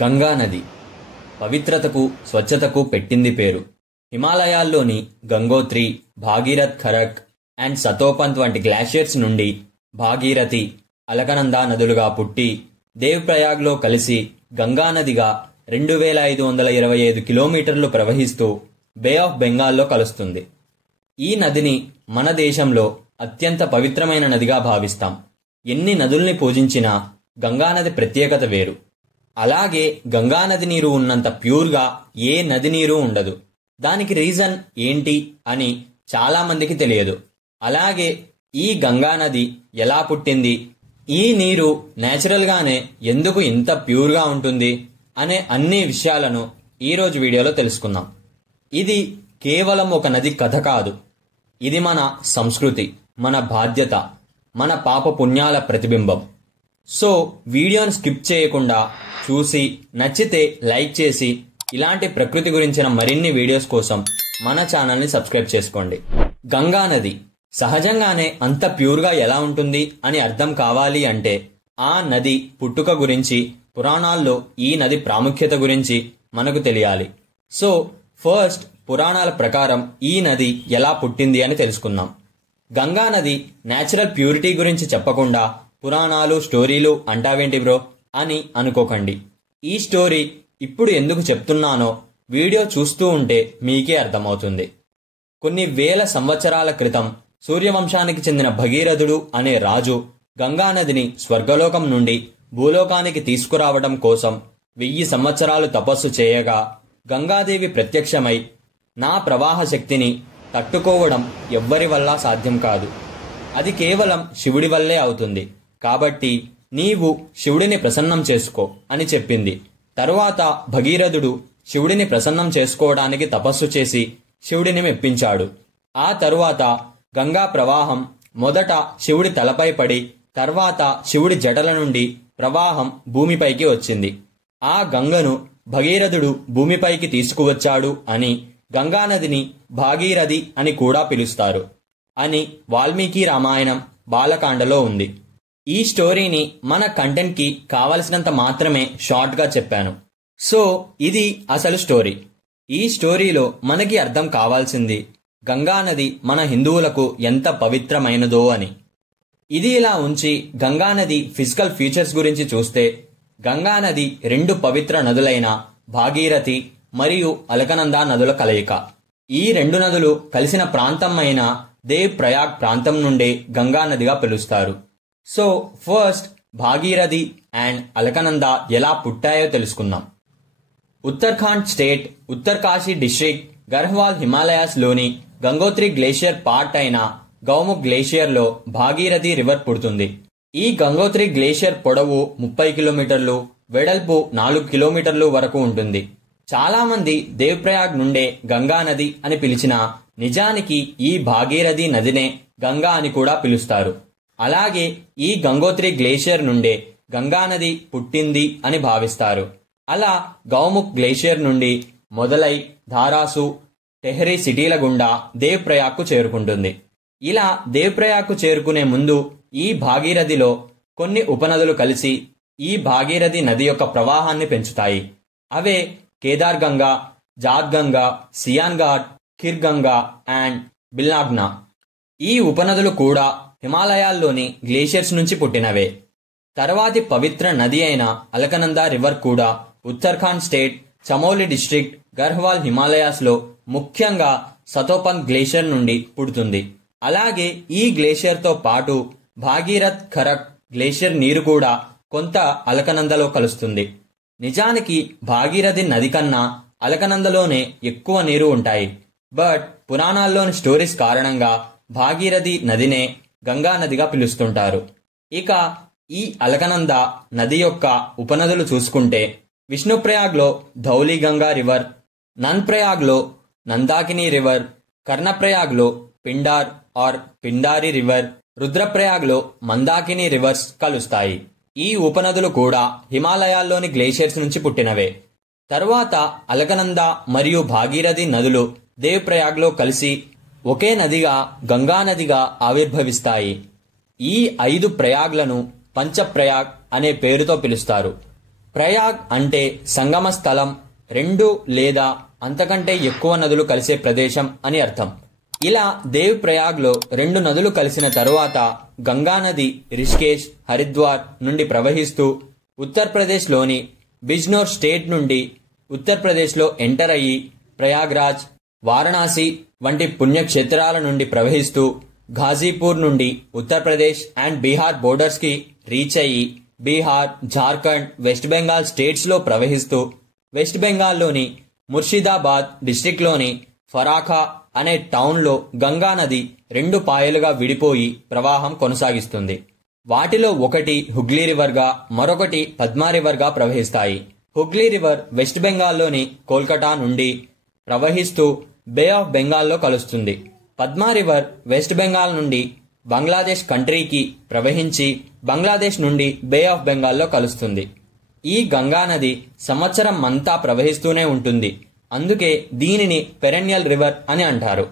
గంగా నది పవిత్రతకు స్వచ్ఛతకు పెట్టింది పేరు. హిమాలయాల్లోని గంగోత్రి, భాగీరథ్, ఖరక్ అండ్ సతోపంత్ వంటి గ్లాషియర్స్ నుండి భాగీరథి, అలకనందా నదులుగా పుట్టి దేవ్ప్రయాగ్లో కలిసి గంగానదిగా 2525 కిలోమీటర్లు ప్రవహిస్తూ బే ఆఫ్ బెంగాల్లో కలుస్తుంది. ఈ నదిని మన దేశంలో అత్యంత పవిత్రమైన నదిగా భావిస్తాం. ఎన్ని నదుల్ని పూజించినా గంగానది ప్రత్యేకత వేరు. అలాగే గంగానది నీరు ఉన్నంత ప్యూర్గా ఏ నది నీరు ఉండదు. దానికి రీజన్ ఏంటి అని చాలా మందికి తెలియదు. అలాగే ఈ గంగానది ఎలా పుట్టింది, ఈ నీరు నేచురల్గానే ఎందుకు ఇంత ప్యూర్గా ఉంటుంది అనే అన్ని విషయాలను ఈరోజు వీడియోలో తెలుసుకుందాం. ఇది కేవలం ఒక నది కథ కాదు. ఇది మన సంస్కృతి, మన బాధ్యత, మన పాప పుణ్యాల ప్రతిబింబం. సో వీడియోను స్కిప్ చేయకుండా చూసి నచ్చితే లైక్ చేసి ఇలాంటి ప్రకృతి గురించిన మరిన్ని వీడియోస్ కోసం మన ఛానల్ని సబ్స్క్రైబ్ చేసుకోండి. గంగానది సహజంగానే అంత ప్యూర్గా ఎలా ఉంటుంది అని అర్థం కావాలి అంటే ఆ నది పుట్టుక గురించి, పురాణాల్లో ఈ నది ప్రాముఖ్యత గురించి మనకు తెలియాలి. సో ఫస్ట్ పురాణాల ప్రకారం ఈ నది ఎలా పుట్టింది అని తెలుసుకుందాం. గంగానది నేచురల్ ప్యూరిటీ గురించి చెప్పకుండా పురాణాలు, స్టోరీలు అంటావేంటి బ్రో అని అనుకోకండి. ఈ స్టోరీ ఇప్పుడు ఎందుకు చెప్తున్నానో వీడియో చూస్తూ ఉంటే మీకే అర్థమవుతుంది. కొన్ని వేల సంవత్సరాల క్రితం సూర్యవంశానికి చెందిన భగీరథుడు అనే రాజు గంగానదిని స్వర్గలోకం నుండి భూలోకానికి తీసుకురావడం కోసం 1000 సంవత్సరాలు తపస్సు చేయగా గంగాదేవి ప్రత్యక్షమై, నా ప్రవాహ శక్తిని తట్టుకోవడం ఎవ్వరి వల్ల సాధ్యం కాదు, అది కేవలం శివుడి వల్లే అవుతుంది, కాబట్టి నీవు శివుడిని ప్రసన్నం చేసుకో అని చెప్పింది. తరువాత భగీరథుడు శివుడిని ప్రసన్నం చేసుకోవడానికి తపస్సు చేసి శివుడిని మెప్పించాడు. ఆ తరువాత గంగా ప్రవాహం మొదట శివుడి తలపై పడి తర్వాత శివుడి జటల నుండి ప్రవాహం భూమిపైకి వచ్చింది. ఆ గంగను భగీరథుడు భూమిపైకి తీసుకువచ్చాడు అని గంగానదిని భాగీరథి అని కూడా పిలుస్తారు అని వాల్మీకి రామాయణం బాలకాండలో ఉంది. ఈ స్టోరీని మన కంటెంట్ కి కావలసినంత మాత్రమే షార్ట్ గా చెప్పాను. సో ఇది అసలు స్టోరీ. ఈ స్టోరీలో మనకి అర్థం కావాల్సింది గంగానది మన హిందువులకు ఎంత పవిత్రమైనదో అని. ఇది ఇలా ఉంచి గంగానది ఫిజికల్ ఫీచర్స్ గురించి చూస్తే, గంగానది 2 పవిత్ర నదులైన భాగీరథి మరియు అలకనందా నదుల కలయిక. ఈ 2 నదులు కలిసిన ప్రాంతం అయిన దేవ్ ప్రయాగ్ ప్రాంతం నుండే గంగానదిగా పిలుస్తారు. So first Bhagirathi and Alaknanda ఎలా పుట్టాయో తెలుసుకుందాం. ఉత్తరాఖండ్ స్టేట్, ఉత్తరకాశీ డిస్ట్రిక్ట్, గర్హ్వాల్ హిమాలయాస్ లోని గంగోత్రి గ్లేషియర్ పార్ట్ అయిన గౌముఖ్ గ్లేషియర్ లో భాగీరథి రివర్ పుడుతుంది. ఈ గంగోత్రి గ్లేషియర్ పొడవు 30 కిలోమీటర్లు, వెడల్పు 4 కిలోమీటర్లు వరకు ఉంటుంది. చాలా మంది దేవ్ప్రయాగ్ నుండే గంగా నది అని పిలిచినా నిజానికి ఈ భాగీరథి నదినే గంగా అని కూడా పిలుస్తారు. అలాగే ఈ గంగోత్రి గ్లేషియర్ నుండే గంగానది పుట్టింది అని భావిస్తారు. అలా గౌముఖ్ గ్లేషియర్ నుండి మొదలై ధారాసు, టెహ్రీ సిటీల గుండా దేవ్ప్రయాగ్కు చేరుకుంటుంది. ఇలా దేవ్ప్రయాగ్కు చేరుకునే ముందు ఈ భాగీరథిలో కొన్ని ఉపనదులు కలిసి ఈ భాగీరథి నది యొక్క ప్రవాహాన్ని పెంచుతాయి. అవే కేదార్ గంగా, జాద్ గంగా, సియాన్ ఘాట్, ఖిర్ గంగా అండ్ బిల్నాగ్నా. ఈ ఉపనదులు కూడా హిమాలయాల్లోని గ్లేషియర్స్ నుంచి పుట్టినవే. తర్వాతి పవిత్ర నది అయిన అలకనందా రివర్ కూడా ఉత్తరాఖండ్ స్టేట్, చమోలి డిస్ట్రిక్ట్, గర్హ్వాల్ హిమాలయాస్ లో ముఖ్యంగా సతోపంత్ గ్లేషియర్ నుండి పుడుతుంది. అలాగే ఈ గ్లేషియర్ తో పాటు భాగీరథ్, ఖరక్ గ్లేషియర్ నీరు కూడా కొంత అలకనందలో కలుస్తుంది. నిజానికి భాగీరథి నది కన్నా అలకనందలోనే ఎక్కువ నీరు ఉంటాయి. బట్ పురాణాల్లోని స్టోరీస్ కారణంగా భాగీరథి నదినే గంగా నదిగా పిలుస్తుంటారు. ఇక ఈ అలకనంద నది యొక్క ఉపనదులు చూసుకుంటే, విష్ణుప్రయాగ్లో ధౌలి గంగా రివర్, నన్ప్రయాగ్లో నందాకిని రివర్, కర్ణప్రయాగ్లో పిండార్ ఆర్ పిండారి రివర్, రుద్రప్రయాగ్లో మందాకిని రివర్స్ కలుస్తాయి. ఈ ఉపనదులు కూడా హిమాలయాల్లోని గ్లేషియర్స్ నుంచి పుట్టినవే. తరువాత అలకనంద మరియు భాగీరథి నదులు దేవ్ప్రయాగ్లో కలిసి ఒకే నదిగా గంగానదిగా ఆవిర్భవిస్తాయి. ఈ 5 ప్రయాగ్లను పంచప్రయాగ్ అనే పేరుతో పిలుస్తారు. ప్రయాగ్ అంటే సంగమ స్థలం, 2 లేదా అంతకంటే ఎక్కువ నదులు కలిసే ప్రదేశం అని అర్థం. ఇలా దేవ్ ప్రయాగ్లో 2 నదులు కలిసిన తరువాత గంగా నది రిషికేశ్, హరిద్వార్ నుండి ప్రవహిస్తూ ఉత్తరప్రదేశ్లోని బిజ్నోర్ స్టేట్ నుండి ఉత్తరప్రదేశ్లో ఎంటర్ అయ్యి ప్రయాగ్రాజ్, వారణాసి వంటి పుణ్యక్షేత్రాల నుండి ప్రవహిస్తూ ఘాజీపూర్ నుండి ఉత్తరప్రదేశ్ అండ్ బీహార్ బోర్డర్స్ కి రీచ్ అయ్యి బీహార్, జార్ఖండ్, వెస్ట్ బెంగాల్ స్టేట్స్ లో ప్రవహిస్తూ వెస్ట్ బెంగాల్లోని ముర్షిదాబాద్ డిస్ట్రిక్ట్ లోని ఫరాఖా అనే టౌన్ లో గంగా నది 2 పాయలుగా విడిపోయి ప్రవాహం కొనసాగిస్తుంది. వాటిలో ఒకటి హుగ్లీ రివర్ గా, మరొకటి పద్మా రివర్ గా ప్రవహిస్తాయి. హుగ్లీ రివర్ వెస్ట్ బెంగాల్లోని కోల్కతా నుండి ప్రవహిస్తూ బే ఆఫ్ బెంగాల్లో కలుస్తుంది. పద్మా రివర్ వెస్ట్ బెంగాల్ నుండి బంగ్లాదేశ్ కంట్రీకి ప్రవహించి బంగ్లాదేశ్ నుండి బే ఆఫ్ బెంగాల్లో కలుస్తుంది. ఈ గంగా నది సంవత్సరం అంతా ప్రవహిస్తూనే ఉంటుంది. అందుకే దీనిని పెరెన్నియల్ రివర్ అని అంటారు.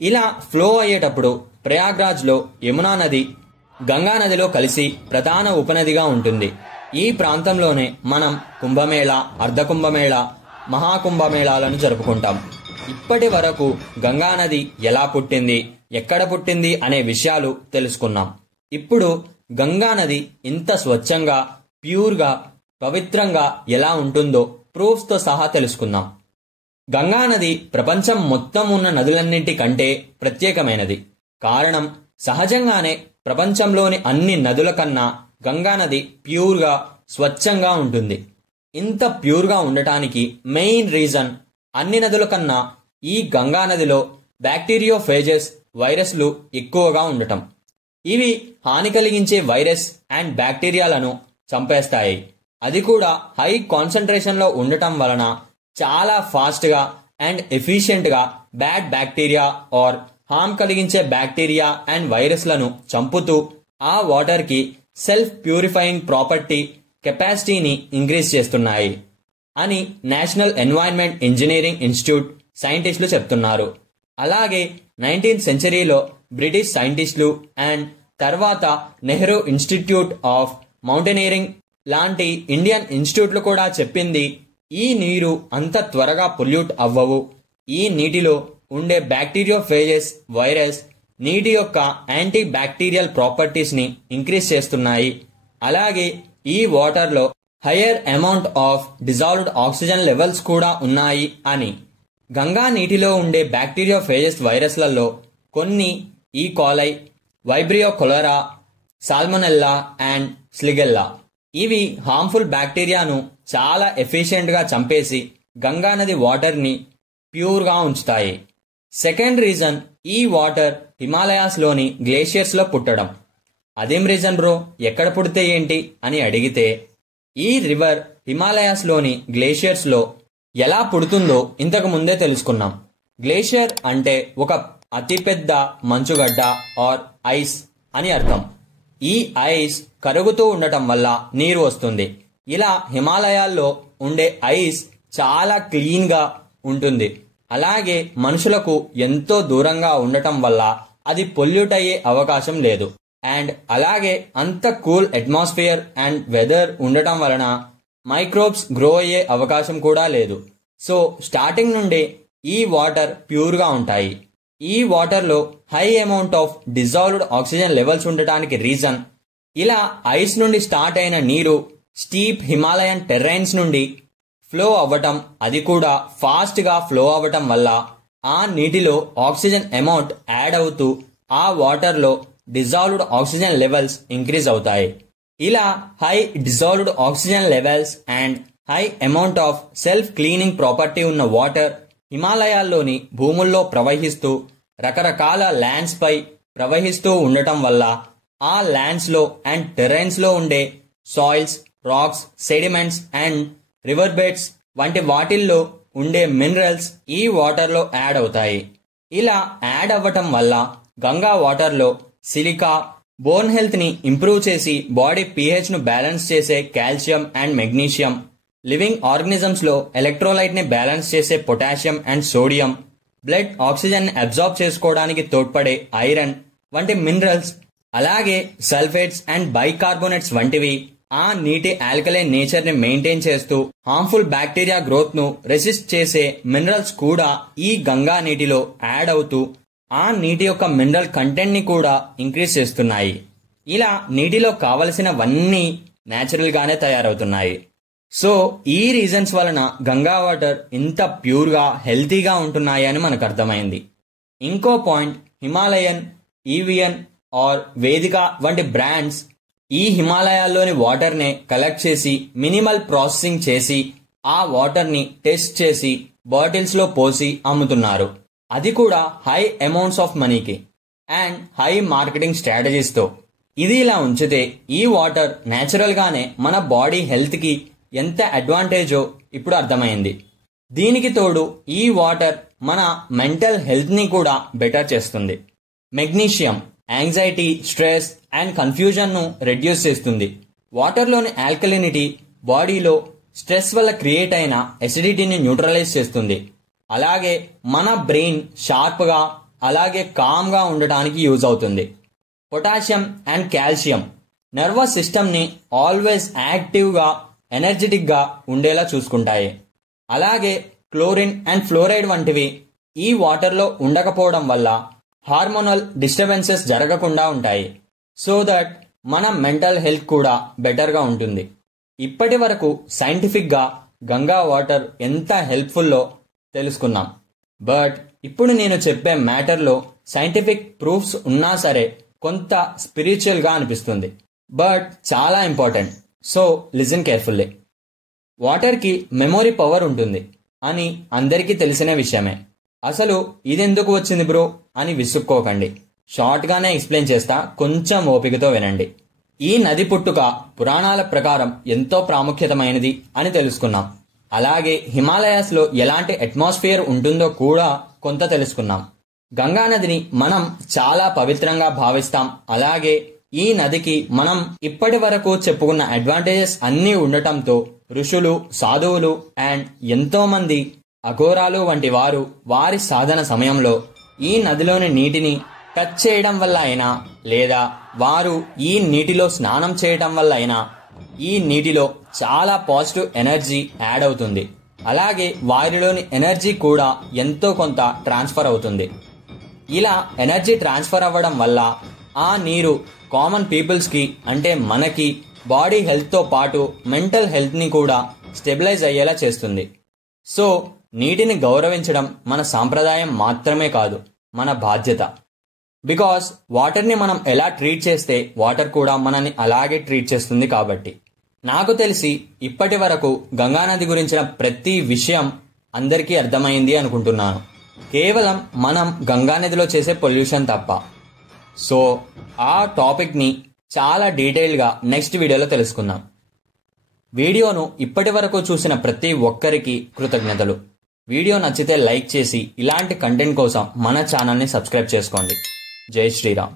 ఇలా ఫ్లో అయ్యేటప్పుడు ప్రయాగ్రాజ్లో యమునా నది గంగా నదిలో కలిసి ప్రధాన ఉపనదిగా ఉంటుంది. ఈ ప్రాంతంలోనే మనం కుంభమేళా, అర్ధకుంభమేళా, మహాకుంభమేళాలను జరుపుకుంటాం. ఇప్పటి వరకు గంగానది ఎలా పుట్టింది, ఎక్కడ పుట్టింది అనే విషయాలు తెలుసుకున్నాం. ఇప్పుడు గంగానది ఇంత స్వచ్ఛంగా, ప్యూర్గా, పవిత్రంగా ఎలా ఉంటుందో ప్రూఫ్స్ తో సహా తెలుసుకుందాం. గంగానది ప్రపంచం మొత్తం ఉన్న నదులన్నింటికంటే ప్రత్యేకమైనది. కారణం, సహజంగానే ప్రపంచంలోని అన్ని నదుల కన్నా గంగానది ప్యూర్గా, స్వచ్ఛంగా ఉంటుంది. ఇంత ప్యూర్గా ఉండటానికి మెయిన్ రీజన్ అన్ని నదుల కన్నా ఈ గంగానదిలో బ్యాక్టీరియోఫేజెస్ వైరస్లు ఎక్కువగా ఉండటం. ఇవి హాని కలిగించే వైరస్ అండ్ బ్యాక్టీరియాలను చంపేస్తాయి. అది కూడా హై కాన్సంట్రేషన్ లో ఉండటం వలన చాలా ఫాస్ట్ గా అండ్ ఎఫిషియెంట్ గా బ్యాడ్ బ్యాక్టీరియా ఆర్ హామ్ కలిగించే బ్యాక్టీరియా అండ్ వైరస్లను చంపుతూ ఆ వాటర్ కి సెల్ఫ్ ప్యూరిఫైయింగ్ ప్రాపర్టీ కెపాసిటీని ఇంక్రీజ్ చేస్తున్నాయి అని నేషనల్ ఎన్వైరన్మెంట్ ఇంజనీరింగ్ ఇన్స్టిట్యూట్ సైంటిస్టులు చెప్తున్నారు. అలాగే 19th సెంచరీలో బ్రిటిష్ సైంటిస్టులు అండ్ తర్వాత నెహ్రూ ఇన్స్టిట్యూట్ ఆఫ్ మౌంటైనీరింగ్ లాంటి ఇండియన్ ఇన్స్టిట్యూట్లు కూడా చెప్పింది ఈ నీరు అంత త్వరగా పొల్యూట్ అవ్వవు. ఈ నీటిలో ఉండే బ్యాక్టీరియోఫేజెస్ వైరస్ నీటి యొక్క యాంటీ బ్యాక్టీరియల్ ప్రాపర్టీస్ ని ఇంక్రీజ్ చేస్తున్నాయి. అలాగే ఈ వాటర్ లో higher amount of dissolved oxygen levels కూడా ఉన్నాయి అని. గంగా నీటిలో ఉండే బ్యాక్టీరియోఫేజెస్ వైరస్లలో కొన్ని ఈ కాలై, వైబ్రియో కొలెరా, సాల్మొనెల్లా అండ్ స్లిగెల్లా. ఇవి హార్మ్ఫుల్ బ్యాక్టీరియాను చాలా ఎఫిషియెంట్ గా చంపేసి గంగానది వాటర్ ని ప్యూర్ గా ఉంచుతాయి. సెకండ్ రీజన్, ఈ వాటర్ హిమాలయాస్ లోని గ్లేషియర్స్ లో పుట్టడం. అదేం రీజన్ బ్రో, ఎక్కడ పుడితే ఏంటి అని అడిగితే, ఈ రివర్ హిమాలయాస్ లోని గ్లేషియర్స్ లో ఎలా పుడుతుందో ఇంతకు ముందే తెలుసుకున్నాం. గ్లేషియర్ అంటే ఒక అతిపెద్ద మంచుగడ్డ ఆర్ ఐస్ అని అర్థం. ఈ ఐస్ కరుగుతూ ఉండటం వల్ల నీరు వస్తుంది. ఇలా హిమాలయాల్లో ఉండే ఐస్ చాలా క్లీన్ గా ఉంటుంది. అలాగే మనుషులకు ఎంతో దూరంగా ఉండటం వల్ల అది పొల్యూట్ అయ్యే అవకాశం లేదు. అండ్ అలాగే అంత కూల్ అట్మాస్ఫియర్ అండ్ వెదర్ ఉండటం వలన మైక్రోబ్స్ గ్రో అయ్యే అవకాశం కూడా లేదు. సో స్టార్టింగ్ నుండే ఈ వాటర్ ప్యూర్ గా ఉంటాయి. ఈ వాటర్ లో high amount of dissolved oxygen levels ఉండటానికి రీజన్, ఇలా ఐస్ నుండి స్టార్ట్ అయిన నీరు స్టీప్ హిమాలయన్ టెర్రైన్స్ నుండి ఫ్లో అవ్వటం, అది కూడా ఫాస్ట్ గా ఫ్లో అవ్వటం వల్ల ఆ నీటిలో ఆక్సిజన్ అమౌంట్ యాడ్ అవుతూ ఆ వాటర్ లో డిజాల్వ్డ్ ఆక్సిజన్ లెవెల్స్ ఇంక్రీజ్ అవుతాయి. ఇలా high dissolved oxygen levels and high amount of self cleaning property ఉన్న వాటర్ హిమాలయాల్లోని భూముల్లో ప్రవహిస్తూ రకరకాల ల్యాండ్స్ పై ప్రవహిస్తూ ఉండటం వల్ల ఆ ల్యాండ్స్ లో అండ్ టెర్రైన్స్ లో ఉండే soils, rocks, sediments and river beds వంటి వాటిల్లో ఉండే మినరల్స్ ఈ వాటర్ లో యాడ్ అవుతాయి. ఇలా యాడ్ అవ్వటం వల్ల గంగా వాటర్ లో సిలికా బోన్ హెల్త్ ని ఇంప్రూవ్ చేసి బాడీ pH ను బ్యాలెన్స్ చేసే calcium and magnesium, living organisms లో ఎలక్ట్రోలైట్ ని బ్యాలెన్స్ చేసే potassium and sodium, blood oxygen ని అబ్జార్బ్ చేసుకోవడానికి తోడ్పడే ఐరన్ వంటి మినరల్స్, అలాగే సల్ఫేట్స్ అండ్ బైకార్బోనేట్స్ వంటివి ఆ నీటి ఆల్కలైన్ నేచర్ ని మెయింటైన్ చేస్తూ హార్మ్ఫుల్ బ్యాక్టీరియా గ్రోత్ ను రెసిస్ట్ చేసే మినరల్స్ కూడా ఈ గంగా నీటిలో యాడ్ అవుతూ ఆ నీటి యొక్క మినరల్ కంటెంట్ ని కూడా ఇంక్రీజ్ చేస్తున్నాయి. ఇలా నీటిలో కావలసినవన్నీ నేచురల్ గానే తయారవుతున్నాయి. సో ఈ రీజన్స్ వలన గంగా వాటర్ ఇంత ప్యూర్ గా హెల్తీగా ఉంటున్నాయి అని మనకు అర్థమైంది. ఇంకో పాయింట్, హిమాలయన్, ఈవియన్ ఆర్ వేదిక వంటి బ్రాండ్స్ ఈ హిమాలయాల్లోని వాటర్ నే కలెక్ట్ చేసి మినిమల్ ప్రాసెసింగ్ చేసి ఆ వాటర్ ని టెస్ట్ చేసి బాటిల్స్ లో పోసి అమ్ముతున్నారు. అది కూడా హై అమౌంట్స్ ఆఫ్ మనీకి అండ్ హై మార్కెటింగ్ స్ట్రాటజీస్ తో. ఇది ఇలా ఉంచితే ఈ వాటర్ నేచురల్ గానే మన బాడీ హెల్త్ కి ఎంత అడ్వాంటేజో ఇప్పుడు అర్థమైంది. దీనికి తోడు ఈ వాటర్ మన మెంటల్ హెల్త్ ని కూడా బెటర్ చేస్తుంది. Magnesium anxiety, stress and confusion ను రెడ్యూస్ చేస్తుంది. వాటర్లోని ఆల్కలినిటీ బాడీలో స్ట్రెస్ వల్ల క్రియేట్ అయిన ఎసిడిటీని న్యూట్రలైజ్ చేస్తుంది. అలాగే మన బ్రెయిన్ షార్ప్ గా అలాగే కామ్ గా ఉండటానికి యూజ్ అవుతుంది. Potassium and calcium nervous system ని ఆల్వేస్ యాక్టివ్ గా ఎనర్జెటిక్ గా ఉండేలా చూసుకుంటాయి. అలాగే క్లోరిన్ అండ్ ఫ్లోరైడ్ వంటివి ఈ వాటర్లో ఉండకపోవడం వల్ల హార్మోనల్ డిస్టర్బెన్సెస్ జరగకుండా ఉంటాయి. సో దట్ మన మెంటల్ హెల్త్ కూడా బెటర్ గా ఉంటుంది. ఇప్పటి వరకు సైంటిఫిక్ గా గంగా వాటర్ ఎంత హెల్ప్ఫుల్లో తెలుసుకున్నాం. బట్ ఇప్పుడు నేను చెప్పే మ్యాటర్లో సైంటిఫిక్ ప్రూఫ్స్ ఉన్నా సరే కొంత స్పిరిచువల్ గా అనిపిస్తుంది. బట్ చాలా important. So listen carefully. Water కి మెమొరీ పవర్ ఉంటుంది అని అందరికీ తెలిసిన విషయమే. అసలు ఇదెందుకు వచ్చింది బ్రో అని విసుక్కోకండి. షార్ట్ గానే ఎక్స్ప్లెయిన్ చేస్తా, కొంచెం ఓపికతో వినండి. ఈ నది పుట్టుక పురాణాల ప్రకారం ఎంతో ప్రాముఖ్యతమైనది అని తెలుసుకున్నాం. అలాగే హిమాలయాస్ లో ఎలాంటి అట్మాస్ఫియర్ ఉంటుందో కూడా కొంత తెలుసుకున్నాం. గంగా నదిని మనం చాలా పవిత్రంగా భావిస్తాం. అలాగే ఈ నదికి మనం ఇప్పటి వరకు చెప్పుకున్న అడ్వాంటేజెస్ అన్నీ ఉండటంతో ఋషులు, సాధువులు అండ్ ఎంతో మంది అఘోరాలు వంటి వారు వారి సాధన సమయంలో ఈ నదిలోని నీటిని టచ్ చేయడం వల్ల అయినా లేదా వారు ఈ నీటిలో స్నానం చేయడం వల్ల అయినా ఈ నీటిలో చాలా పాజిటివ్ ఎనర్జీ యాడ్ అవుతుంది. అలాగే వారిలోని ఎనర్జీ కూడా ఎంతో కొంత ట్రాన్స్ఫర్ అవుతుంది. ఇలా ఎనర్జీ ట్రాన్స్ఫర్ అవ్వడం వల్ల ఆ నీరు కామన్ పీపుల్స్ కి అంటే మనకి బాడీ హెల్త్ తో పాటు మెంటల్ హెల్త్ ని కూడా స్టెబిలైజ్ అయ్యేలా చేస్తుంది. సో నీటిని గౌరవించడం మన సాంప్రదాయం మాత్రమే కాదు, మన బాధ్యత. బికాస్ వాటర్ ని మనం ఎలా ట్రీట్ చేస్తే వాటర్ కూడా మనని అలాగే ట్రీట్ చేస్తుంది. కాబట్టి నాకు తెలిసి ఇప్పటి వరకు గంగానది గురించిన ప్రతి విషయం అందరికీ అర్థమైంది అనుకుంటున్నాను. కేవలం మనం గంగానదిలో చేసే పొల్యూషన్ తప్ప. సో ఆ టాపిక్ ని చాలా డీటెయిల్ గా నెక్స్ట్ వీడియోలో తెలుసుకుందాం. వీడియోను ఇప్పటి వరకు చూసిన ప్రతి ఒక్కరికి కృతజ్ఞతలు. వీడియో నచ్చితే లైక్ చేసి ఇలాంటి కంటెంట్ కోసం మన ఛానల్ ని సబ్స్క్రైబ్ చేసుకోండి. జై శ్రీరామ్.